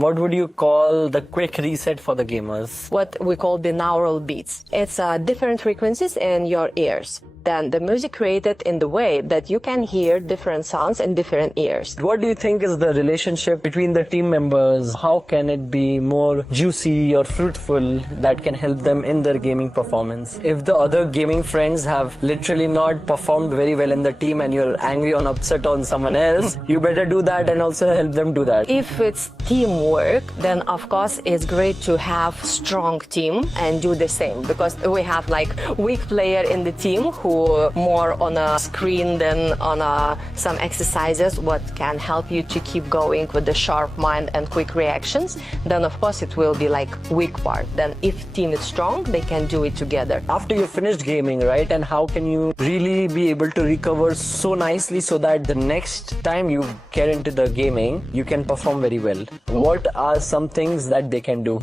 What would you call the quick reset for the gamers? What we call binaural beats. It's different frequencies in your ears. Then the music created in the way that you can hear different sounds in different ears. What do you think is the relationship between the team members? How can it be more juicy or fruitful that can help them in their gaming performance? If the other gaming friends have literally not performed very well in the team and you're angry or upset on someone else, you better do that and also help them do that. If it's teamwork, then of course it's great to have strong team and do the same, because we have like weak player in the team who more on a screen than on some exercises what can help you to keep going with the sharp mind and quick reactions, then of course it will be like weak part. Then if team is strong, they can do it together. After you finished gaming, right, and how can you really be able to recover so nicely so that the next time you get into the gaming, you can perform very well? What are some things that they can do?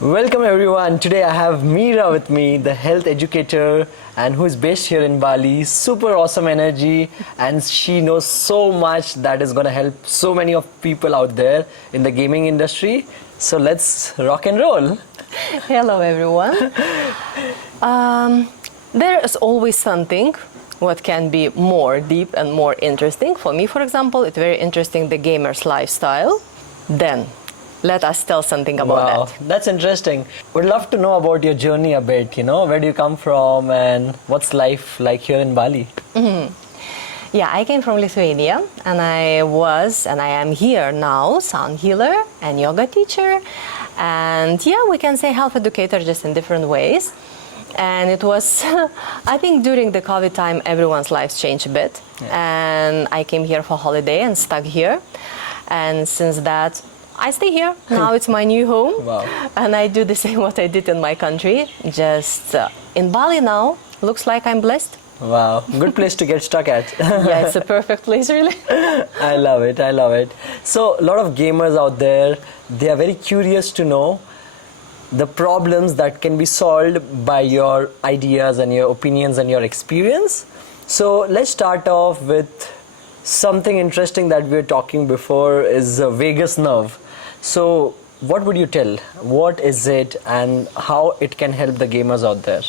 Welcome everyone. Today I have Mira with me, the health educator, and who is based here in Bali. Super awesome energy, and she knows so much that is going to help so many of people out there in the gaming industry. So let's rock and roll. Hello everyone. There is always something what can be more deep and more interesting. For me, for example, it's very interesting, the gamer's lifestyle. Then let us tell something about that. That's interesting. Would love to know about your journey a bit, where do you come from and what's life like here in Bali? Yeah, I came from Lithuania, and I am here now, sound healer and yoga teacher. And yeah, we can say health educator just in different ways. And it was, I think during the COVID time, everyone's lives changed a bit. Yeah. And I came here for holiday and stuck here. And since that, I stay here. Now it's my new home. Wow. And I do the same what I did in my country. Just in Bali now, looks like I'm blessed. Wow, good place to get stuck at. Yeah, it's a perfect place, really. I love it, I love it. So a lot of gamers out there, they are very curious to know the problems that can be solved by your ideas and your opinions and your experience. So let's start off with something interesting that we were talking before is vagus nerve. So what would you tell? What is it and how it can help the gamers out there?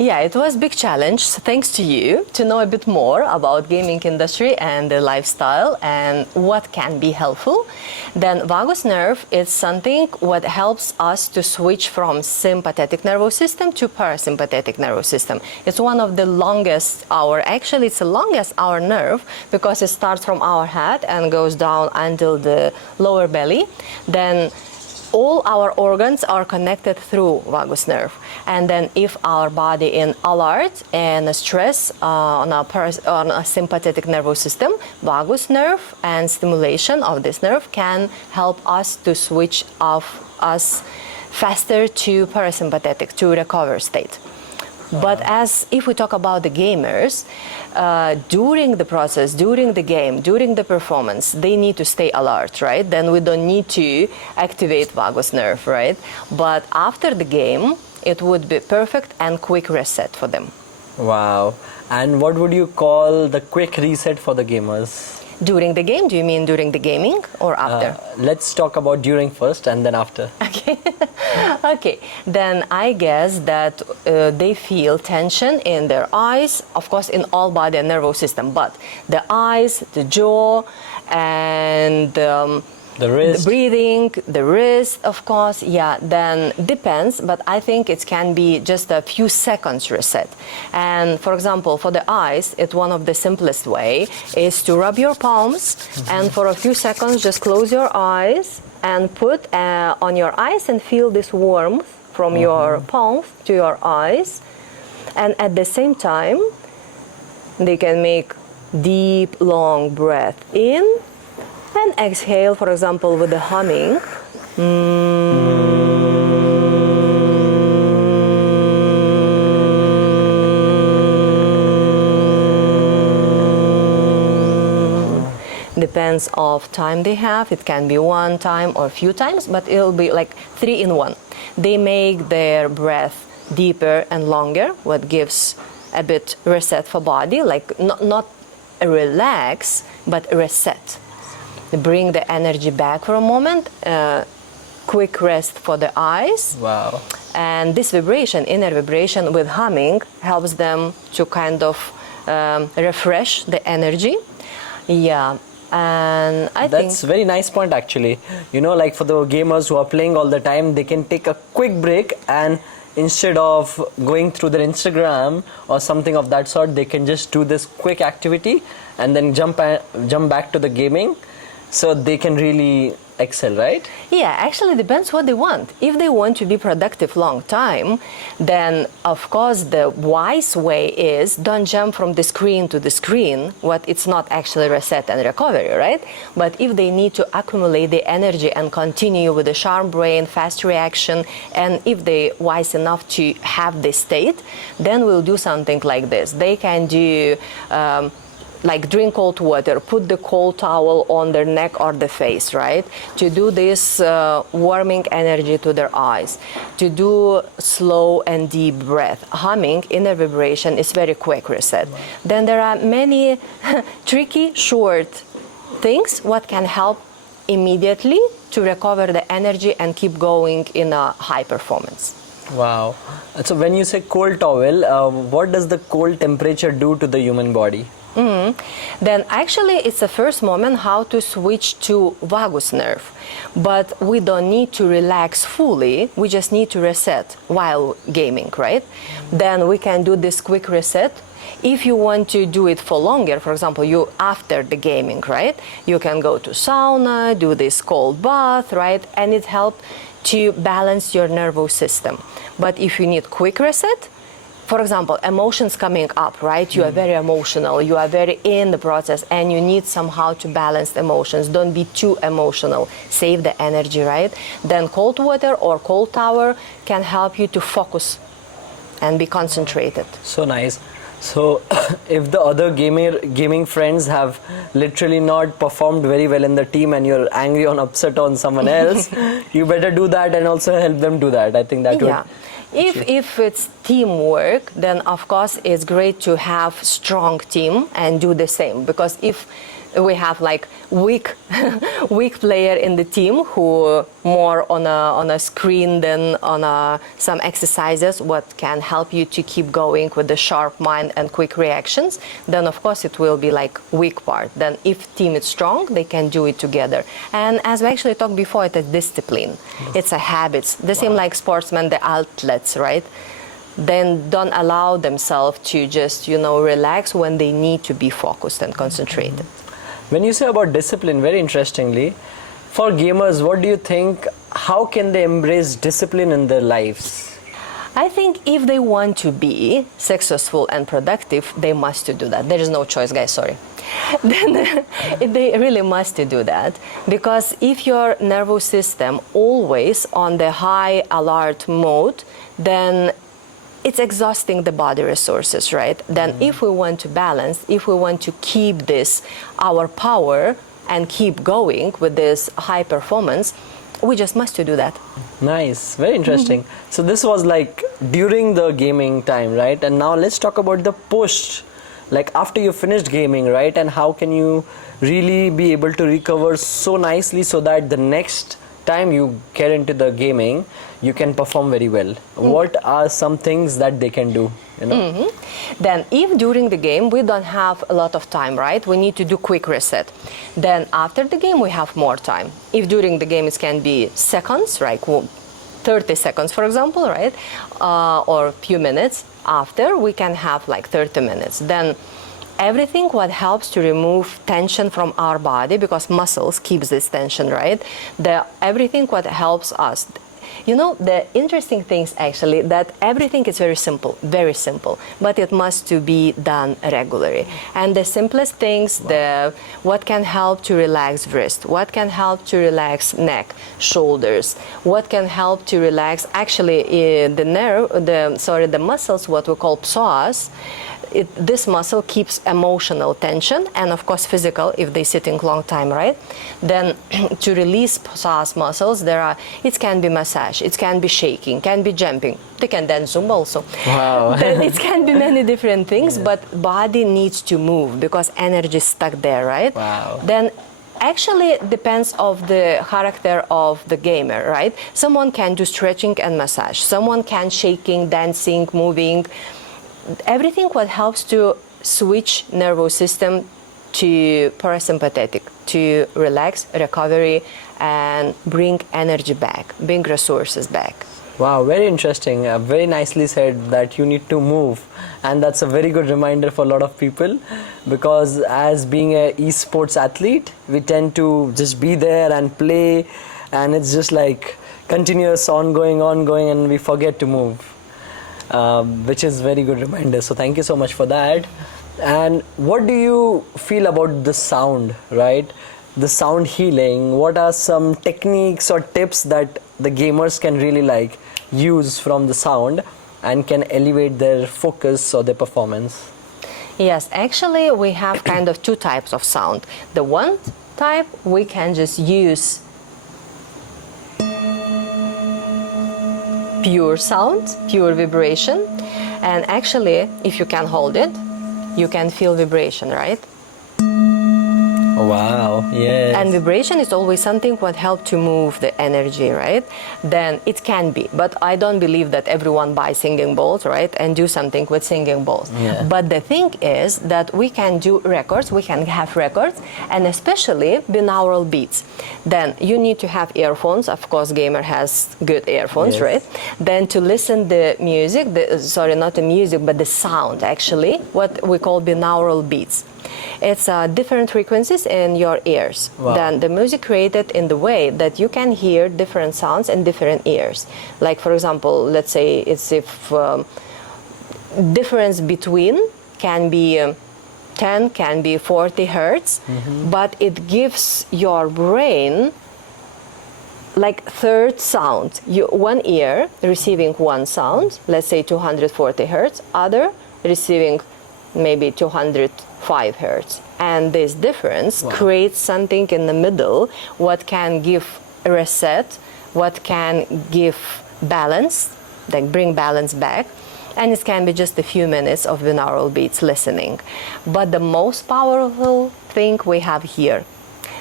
Yeah, it was a big challenge, so thanks to you, to know a bit more about gaming industry and the lifestyle and what can be helpful. Then vagus nerve is something what helps us to switch from sympathetic nervous system to parasympathetic nervous system. It's one of the longest actually it's the longest our nerve, because it starts from our head and goes down until the lower belly. Then all our organs are connected through vagus nerve. And then if our body in alert and stress on a sympathetic nervous system, vagus nerve and stimulation of this nerve can help us to switch off us faster to parasympathetic, to recover state. But as if we talk about the gamers, during the process, during the game, during the performance, they need to stay alert, right? Then we don't need to activate vagus nerve, right? But after the game, it would be perfect and quick reset for them. Wow. And what would you call the quick reset for the gamers? During the game? Do you mean during the gaming or after? Let's talk about during first and then after. Okay. Okay. Then I guess that they feel tension in their eyes, of course in all body and nervous system, but the eyes, the jaw, and the wrist. The breathing, the wrist, of course, yeah, then depends, but I think it can be just a few seconds reset. And for example, for the eyes, it's one of the simplest way is to rub your palms and for a few seconds just close your eyes and put on your eyes and feel this warmth from your palms to your eyes. And at the same time, they can make deep, long breath in and exhale, for example, with the humming. Depends of time they have. It can be one time or a few times, but it'll be like 3 in 1. They make their breath deeper and longer, what gives a bit reset for body, like not relax, but reset. bring the energy back for a moment. Quick rest for the eyes. Wow. And this vibration, inner vibration with humming, helps them to kind of refresh the energy. Yeah. And I think that's very nice point actually. You know, like for the gamers who are playing all the time, they can take a quick break, and instead of going through their Instagram or something of that sort, they can just do this quick activity and then jump back to the gaming, so they can really excel, right? Yeah, actually depends what they want. If they want to be productive long time, then of course the wise way is don't jump from the screen to the screen. It's not actually reset and recovery, right? But if they need to accumulate the energy and continue with the sharp brain, fast reaction, and if they wise enough to have this state, then we'll do something like this. They can do like drink cold water, put the cold towel on their neck or the face, right? To do this warming energy to their eyes, to do slow and deep breath. Humming, inner vibration is very quick reset. Wow. Then there are many tricky, short things what can help immediately to recover the energy and keep going in a high performance. Wow. So when you say cold towel, what does the cold temperature do to the human body? Then actually it's the first moment how to switch to vagus nerve. But we don't need to relax fully, we just need to reset while gaming, right? Then we can do this quick reset. If you want to do it for longer, for example, you after the gaming, right? You can go to sauna, do this cold bath, right? And it helps to balance your nervous system. But if you need quick reset, for example, emotions coming up, right? You are very emotional, you are very in the process, and you need somehow to balance the emotions. Don't be too emotional, save the energy, right? Then cold water or cold towel can help you to focus and be concentrated. So nice. So if the other gaming friends have literally not performed very well in the team and you're angry or upset on someone else, you better do that and also help them do that. I think that would... If it's teamwork, then of course it's great to have strong team and do the same. Because if we have like weak player in the team who more on a screen than on some exercises, what can help you to keep going with the sharp mind and quick reactions, then of course it will be like weak part. Then if team is strong, they can do it together. And as we actually talked before, it's a discipline. It's a habits. The same like sportsmen, the athletes, right? Then don't allow themselves to just, relax when they need to be focused and concentrated. When you say about discipline, very interestingly, for gamers, what do you think, how can they embrace discipline in their lives? I think if they want to be successful and productive, they must do that. There is no choice, guys, sorry. Then they really must do that, because if your nervous system always on the high alert mode, then it's exhausting the body resources, right? Then if we want to balance, if we want to keep this, our power, and keep going with this high performance, we just must do that. Nice, very interesting. So this was like during the gaming time, right? And now let's talk about the post, like after you finished gaming, right? And how can you really be able to recover so nicely so that the next time you get into the gaming, you can perform very well. What are some things that they can do? Then if during the game we don't have a lot of time, right? We need to do quick reset. Then after the game we have more time. If during the game it can be seconds, right? 30 seconds, for example, right? Or a few minutes. After we can have like 30 minutes. Then everything what helps to remove tension from our body, because muscles keeps this tension, right? Everything what helps us. The interesting things actually, that everything is very simple, but it must to be done regularly. And the simplest things, what can help to relax wrist, what can help to relax neck, shoulders, what can help to relax actually the muscles, what we call psoas. This muscle keeps emotional tension and of course physical if they're sitting long time, right? Then to release psoas muscles, it can be massage, it can be shaking, can be jumping. They can dance Zumba also. Wow. Then it can be many different things, but body needs to move because energy is stuck there, right? Wow. Then Actually, it depends of the character of the gamer, right? Someone can do stretching and massage. Someone can shaking, dancing, moving. Everything what helps to switch nervous system to parasympathetic, to relax, recovery, and bring energy back, bring resources back. Wow, very interesting. Very nicely said that you need to move, and that's a very good reminder for a lot of people, because as being a esports athlete, we tend to just be there and play, and it's just like continuous ongoing, and we forget to move, which is very good reminder. So thank you so much for that. And what do you feel about the sound, right? The sound healing. What are some techniques or tips that the gamers can really like use from the sound and can elevate their focus or their performance? Yes, actually we have kind of two types of sound. The one type we can just use pure sound, pure vibration, and actually if you can hold it, you can feel vibration, right? Wow, yes. And vibration is always something what help to move the energy, right? Then it can be, but I don't believe that everyone buys singing bowls, right, and do something with singing bowls. Yeah. But the thing is that we can do records, we can have records, and especially binaural beats. Then you need to have earphones. Of course, gamer has good earphones, Yes. right? Then to listen the music, sorry, not the music, but the sound actually, what we call binaural beats. It's different frequencies in your ears. Wow. Then the music created in the way that you can hear different sounds in different ears. Like for example, let's say it's if difference between can be 10, can be 40 hertz, but it gives your brain like third sound. One ear receiving one sound, let's say 240 hertz, other receiving maybe 205 hertz. And this difference creates something in the middle, what can give a reset, what can give balance, like bring balance back. And it can be just a few minutes of binaural beats listening. But the most powerful thing we have here,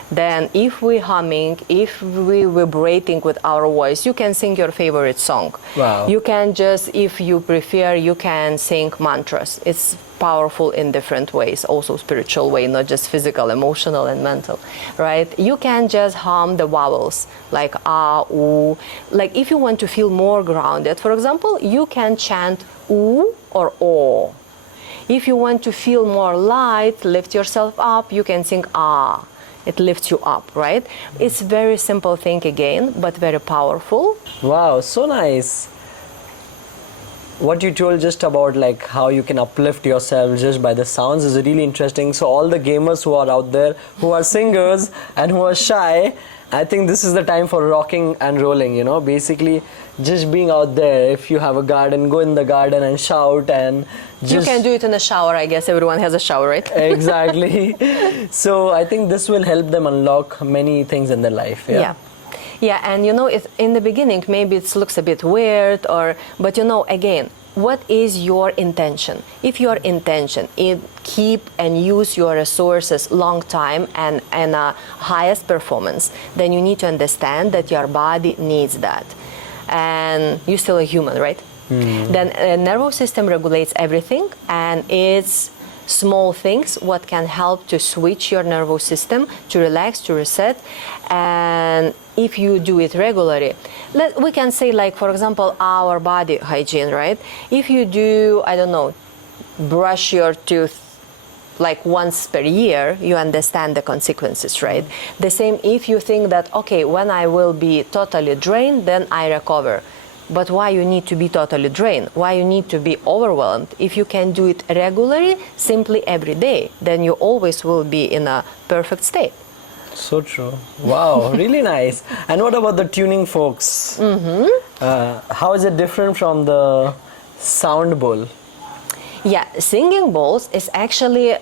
then if we humming, if we vibrating with our voice, you can sing your favorite song. Wow. You can just, if you prefer, you can sing mantras. It's powerful in different ways, also spiritual way, not just physical, emotional, and mental, right? You can just hum the vowels, like ah, ooh. Like if you want to feel more grounded, for example, you can chant ooh or oh. If you want to feel more light, lift yourself up, you can sing ah. It lifts you up, right? It's very simple thing again, but very powerful. Wow, so nice. What you told just about like how you can uplift yourself just by the sounds is really interesting. So all the gamers who are out there, who are singers and who are shy, I think this is the time for rocking and rolling, you know, basically just being out there. If you have a garden, go in the garden and shout and just... You can do it in the shower, I guess everyone has a shower, right? Exactly. So I think this will help them unlock many things in their life. Yeah. Yeah, and you know, in the beginning, maybe it looks a bit weird, but you know, again, what is your intention? If your intention is keep and use your resources long time and highest performance, then you need to understand that your body needs that. And you're still a human, right? Then the nervous system regulates everything, and it's small things what can help to switch your nervous system, to relax, to reset. And if you do it regularly, we can say, like, for example, our body hygiene, right? If you do, I don't know, brush your tooth like once per year, you understand the consequences, right? The same if you think that, okay, when I will be totally drained, then I recover. But why you need to be totally drained? Why you need to be overwhelmed? If you can do it regularly, simply every day, then you always will be in a perfect state. So true. Wow, really nice. And what about the tuning forks? How is it different from the sound bowl? Yeah, singing bowls is actually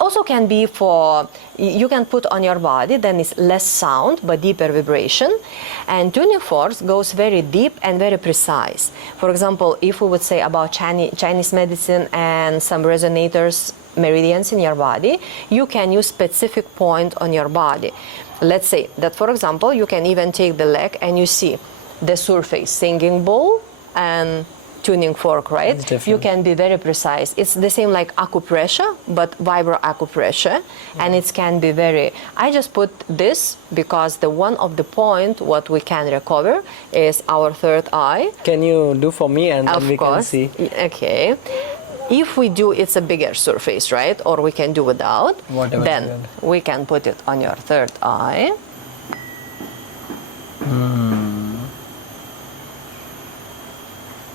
also can be for, you can put on your body, then it's less sound but deeper vibration. And tuning forks goes very deep and very precise. For example, if we would say about Chinese medicine and some resonators, meridians in your body, you can use specific point on your body. Let's say that, for example, you can even take the leg and you see the surface, singing bowl and tuning fork, right? You can be very precise. It's the same like acupressure, but vibro acupressure, and it can be very. I just put this because the one of the point what we can recover is our third eye. Can you do for me and then we can see? Okay. If we do, it's a bigger surface, right? Or we can do without. Whatever. Then we can put it on your third eye.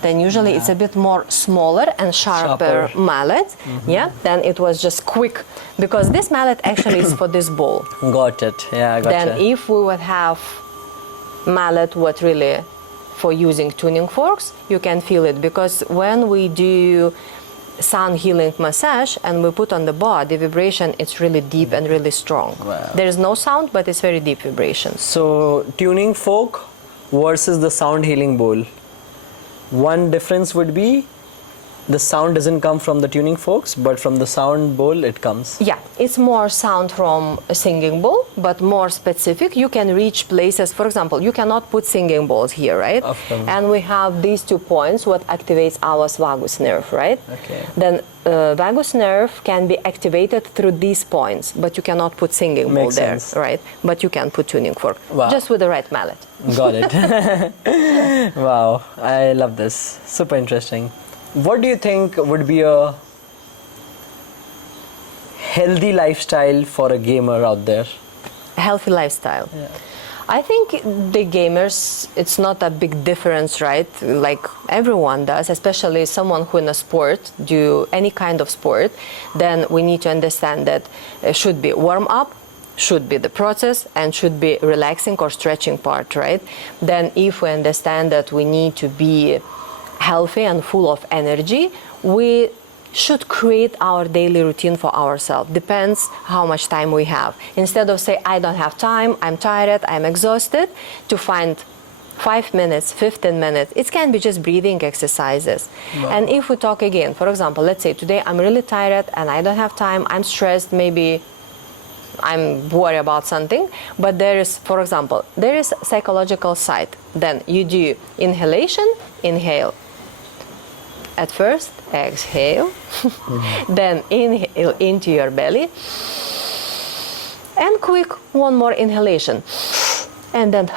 Then usually it's a bit more smaller and sharper mallet. Yeah, then it was just quick because this mallet actually is for this bowl. Got it. Yeah, I got it. Then if we would have mallet what really for using tuning forks, you can feel it because when we do sound healing massage and we put on the body vibration, it's really deep and really strong. Wow. There is no sound, but it's very deep vibration. So tuning fork versus the sound healing bowl. One difference would be the sound doesn't come from the tuning forks, but from the sound bowl it comes. Yeah, it's more sound from a singing bowl, but more specific. You can reach places, for example, you cannot put singing bowls here, right? Of course. And we have these 2 points, what activates our vagus nerve, right? Okay. Then vagus nerve can be activated through these points, but you cannot put singing bowl Makes there, sense. right? But you can put tuning fork, Wow. just with the right mallet. Got it. Wow, I love this. Super interesting. What do you think would be a healthy lifestyle for a gamer out there? A healthy lifestyle. Yeah. I think the gamers, it's not a big difference, right? Like everyone does, especially someone who in a sport, do any kind of sport, then we need to understand that it should be warm up, should be the process, and should be relaxing or stretching part, right? Then if we understand that we need to be healthy and full of energy, we should create our daily routine for ourselves. Depends how much time we have. Instead of say, I don't have time, I'm tired, I'm exhausted, to find 5 minutes, 15 minutes. It can be just breathing exercises. Wow. And if we talk again, for example, let's say today I'm really tired and I don't have time, I'm stressed, maybe I'm worried about something, but there is, for example, there is psychological side. Then you do inhalation, inhale. At first, exhale, then inhale into your belly, and quick one more inhalation, and then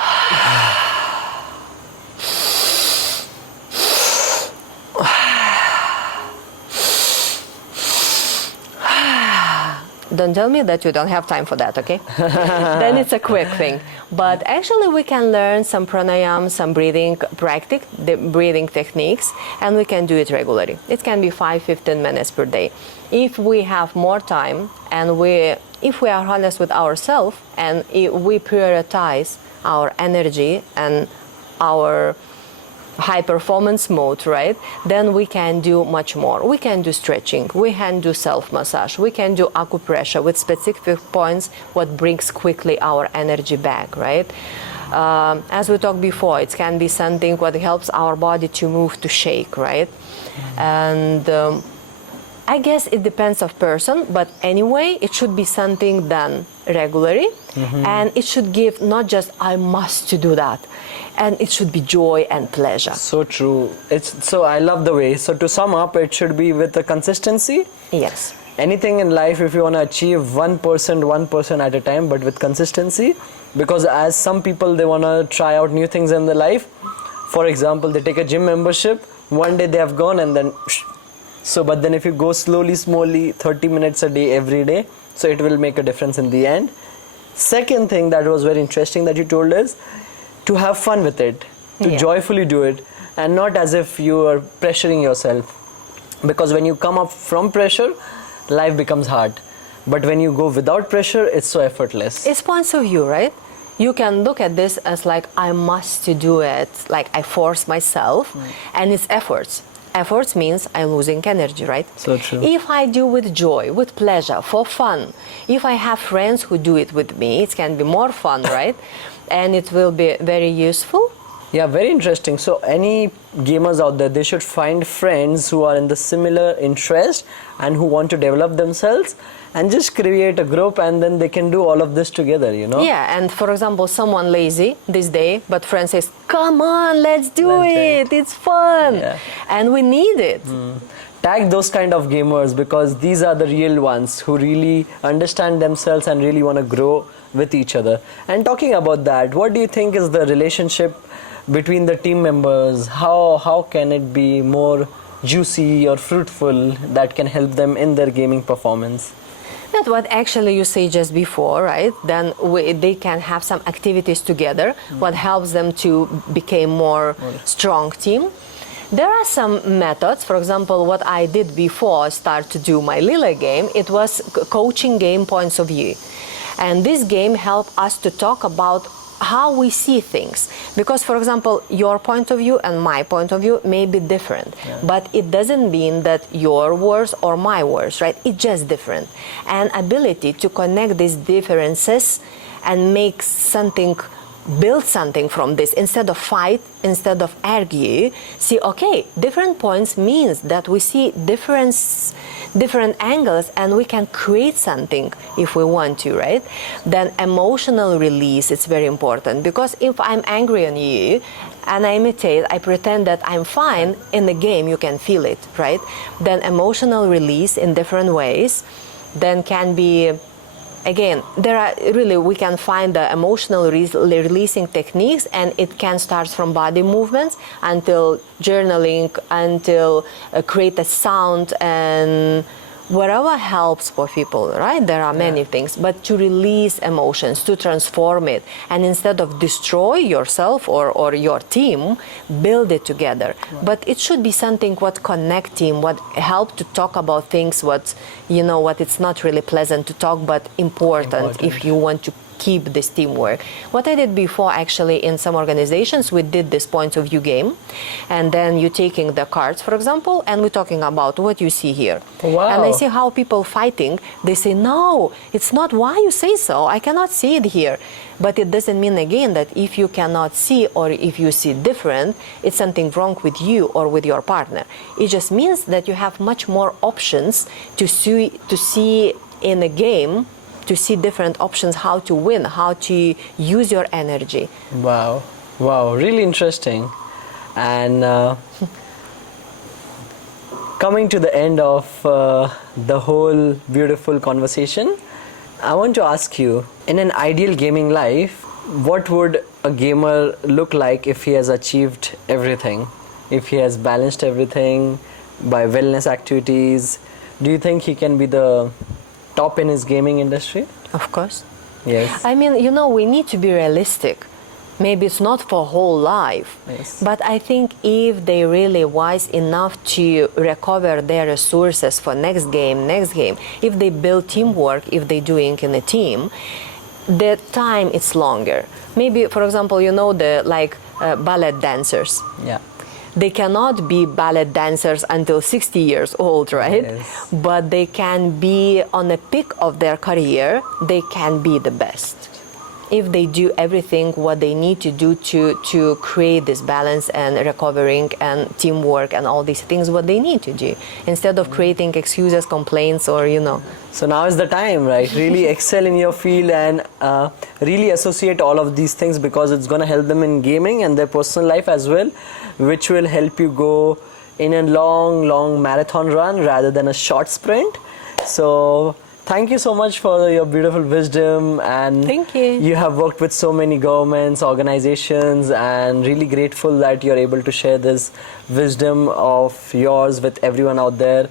don't tell me that you don't have time for that, okay? Then it's a quick thing. But actually we can learn some pranayama, some breathing breathing techniques, and we can do it regularly. It can be 5-15 minutes per day. If we have more time and if we are honest with ourselves and if we prioritize our energy and our high performance mode, right? Then we can do much more. We can do stretching, we can do self massage, we can do acupressure with specific points what brings quickly our energy back, right? As we talked before, it can be something what helps our body to move, to shake, right? And I guess it depends of person, but anyway, it should be something done regularly, and it should give not just I must to do that, and it should be joy and pleasure. So true. So I love the way. So to sum up, it should be with the consistency. Yes. Anything in life, if you want to achieve 1% at a time, but with consistency, because as some people, they want to try out new things in their life. For example, they take a gym membership, one day they have gone and then so, but then if you go slowly, 30 minutes a day, every day, so it will make a difference in the end. Second thing that was very interesting that you told is to have fun with it, to joyfully do it, and not as if you are pressuring yourself. Because when you come up from pressure, life becomes hard. But when you go without pressure, it's so effortless. It's points of view, right? You can look at this as like I must to do it, like I force myself, and it's efforts. efforts means I'm losing energy, right? So true. If I do with joy, with pleasure, for fun, if I have friends who do it with me, it can be more fun, right? And it will be very useful. Yeah, very interesting. So any gamers out there, they should find friends who are in the similar interest and who want to develop themselves and just create a group, and then they can do all of this together, you know? Yeah, and for example, someone lazy this day, but friend says, come on, let's do it. It's fun. Yeah. And we need it. Tag those kind of gamers, because these are the real ones who really understand themselves and really want to grow with each other. And talking about that, what do you think is the relationship between the team members? How can it be more juicy or fruitful that can help them in their gaming performance? That's what actually you say just before, right? Then they can have some activities together, what helps them to become more strong team. There are some methods. For example, what I did before I start to do my Lila game, it was coaching game points of view. And this game helped us to talk about how we see things. Because, for example, your point of view and my point of view may be different, but it doesn't mean that your words or my words, right? It's just different. And ability to connect these differences and make something, build something from this, instead of fight, instead of argue, see, okay, different points means that we see different angles, and we can create something if we want to, right? Then emotional release is very important, because if I'm angry on you and I imitate, I pretend that I'm fine, in the game you can feel it, right? Then emotional release in different ways then can be, again, there are really, we can find the emotional releasing techniques, and it can start from body movements until journaling, until create a sound, and whatever helps for people, right? There are many things, but to release emotions, to transform it, and instead of destroy yourself or your team, build it together. But it should be something what connect team, what help to talk about things, what, you know, what it's not really pleasant to talk, but important if you want to keep this teamwork. What I did before, actually, in some organizations, we did this point of view game, and then you're taking the cards, for example, and we're talking about what you see here. Wow. And I see how people fighting, they say, no, it's not. Why you say so? I cannot see it here. But it doesn't mean, again, that if you cannot see, or if you see different, it's something wrong with you or with your partner. It just means that you have much more options to see in a game, to see different options, how to win, how to use your energy. Wow, really interesting. And coming to the end of the whole beautiful conversation, I want to ask you, in an ideal gaming life, what would a gamer look like if he has achieved everything? If he has balanced everything by wellness activities, do you think he can be the top in his gaming industry? Of course. Yes. I mean, you know, we need to be realistic. Maybe it's not for whole life, Yes. but I think if they really wise enough to recover their resources for next game, if they build teamwork, if they doing in a team, the time it's longer. Maybe, for example, you know, the ballet dancers. Yeah. They cannot be ballet dancers until 60 years old, right? Yes. But they can be on the peak of their career, they can be the best. If they do everything what they need to do to create this balance and recovering and teamwork and all these things, what they need to do, instead of creating excuses, complaints, or, you know. So now is the time, right? Really excel in your field and really associate all of these things, because it's going to help them in gaming and their personal life as well, which will help you go in a long marathon run rather than a short sprint. So thank you so much for your beautiful wisdom, and thank you. You have worked with so many governments, organizations, and really grateful that you're able to share this wisdom of yours with everyone out there.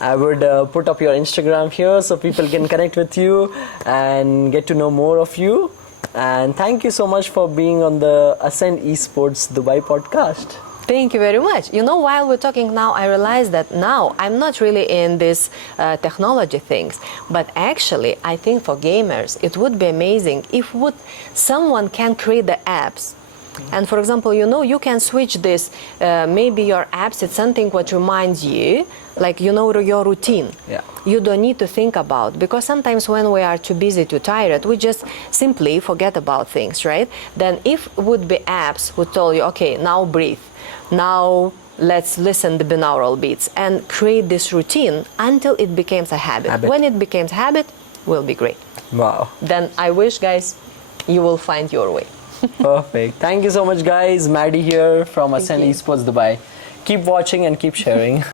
I would put up your Instagram here so people can connect with you and get to know more of you. And thank you so much for being on the Ascend Esports Dubai podcast. Thank you very much. You know, while we're talking now, I realized that now I'm not really in this technology things, but actually I think for gamers it would be amazing if someone can create the apps And for example, you can switch this. Maybe your apps, it's something what reminds you, like your routine. Yeah. You don't need to think about, because sometimes when we are too busy, too tired, we just simply forget about things, right? Then if would be apps who tell you, okay, now breathe, now let's listen the binaural beats, and create this routine until it becomes a habit. When it becomes habit, will be great. Wow. Then I wish, guys, you will find your way. Perfect. Thank you so much, guys. Maddie here from Ascend you. Esports Dubai. Keep watching and keep sharing.